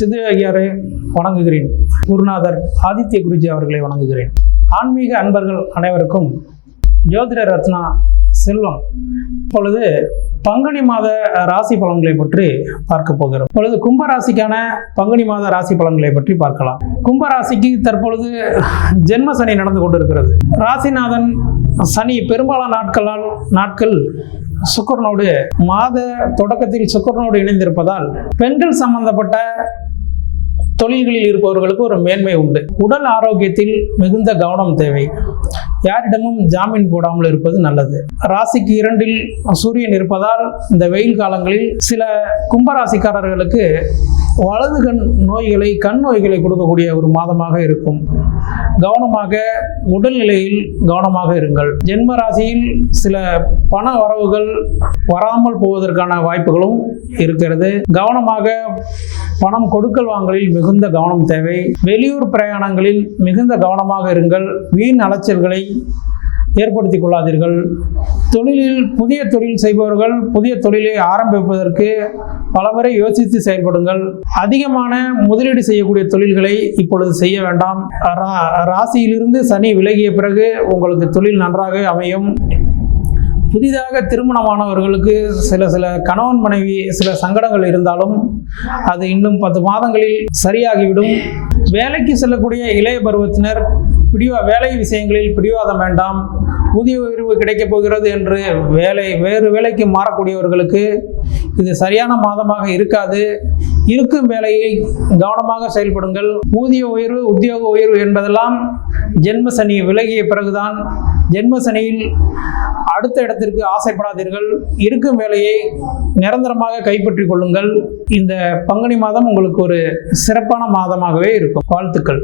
சிது ஐயரை வணங்குகிறேன். குருநாதர் ஆதித்ய குருஜி அவர்களை வணங்குகிறேன். ஆன்மீக அன்பர்கள் அனைவருக்கும் ஜோதிட ரத்னா செல்வம். இப்பொழுது பங்குனி மாத ராசி பலன்களை பற்றி பார்க்க போகிறோம். இப்பொழுது கும்பராசிக்கான பங்குனி மாத ராசி பலன்களை பற்றி பார்க்கலாம். கும்பராசிக்கு தற்பொழுது ஜென்ம சனி நடந்து கொண்டிருக்கிறது. ராசிநாதன் சனி பெரும்பாலான நாட்கள் சுக்கிரனோடு மாத தொடக்கத்தில் சுக்கிரனோடு இணைந்திருப்பதால் பெண்கள் சம்பந்தப்பட்ட தொழில்களில் இருப்பவர்களுக்கு ஒரு மேன்மை உண்டு. உடல் ஆரோக்கியத்தில் மிகுந்த கவனம் தேவை. யாரிடமும் ஜாமீன் போடாமல் இருப்பது நல்லது. ராசிக்கு 2 சூரியன் இருப்பதால் இந்த வெயில் காலங்களில் சில கும்பராசிக்காரர்களுக்கு வலது கண் நோய்களை கொடுக்கக்கூடிய ஒரு மாதமாக இருக்கும். கவனமாக உடல்நிலையில் கவனமாக இருங்கள். ஜென்ம ராசியில் சில பண வரவுகள் வராமல் போவதற்கான வாய்ப்புகளும் இருக்கிறது. கவனமாக பணம் கொடுக்கல் வாங்கலில் மிகுந்த கவனம் தேவை. வெளியூர் பிரயாணங்களில் மிகுந்த கவனமாக இருங்கள். வீண் அலைச்சல்களை ஏற்படுத்திக் கொள்ளாதீர்கள். தொழிலில் புதிய தொழில் செய்பவர்கள் புதிய தொழிலை ஆரம்பிப்பதற்கு பலமுறை யோசித்து செயல்படுங்கள். அதிகமான முதலீடு செய்யக்கூடிய தொழில்களை இப்பொழுது செய்ய வேண்டாம். ராசியிலிருந்து சனி விலகிய பிறகு உங்களுக்கு தொழில் நன்றாக அமையும். புதிதாக திருமணமானவர்களுக்கு சில கணவன் மனைவி சில சங்கடங்கள் இருந்தாலும் அது இன்னும் 10 மாதங்களில் சரியாகிவிடும். வேலைக்கு செல்லக்கூடிய இளைய பருவத்தினர் வேலை விஷயங்களில் பிடிவாதம் வேண்டாம். ஊதிய உயர்வு கிடைக்கப் போகிறது என்று வேறு வேலைக்கு மாறக்கூடியவர்களுக்கு இது சரியான மாதமாக இருக்காது. இருக்கும் வேலையை கவனமாக செயல்படுங்கள். ஊதிய உயர்வு உத்தியோக உயர்வு என்பதெல்லாம் ஜென்ம சனி விலகிய பிறகுதான். ஜென்ம சனியில் அடுத்த இடத்திற்கு ஆசைப்படாதீர்கள். இருக்கும் வேலையை நிரந்தரமாக கைப்பற்றிக் கொள்ளுங்கள். இந்த பங்குனி மாதம் உங்களுக்கு ஒரு சிறப்பான மாதமாகவே இருக்கும். வாழ்த்துக்கள்.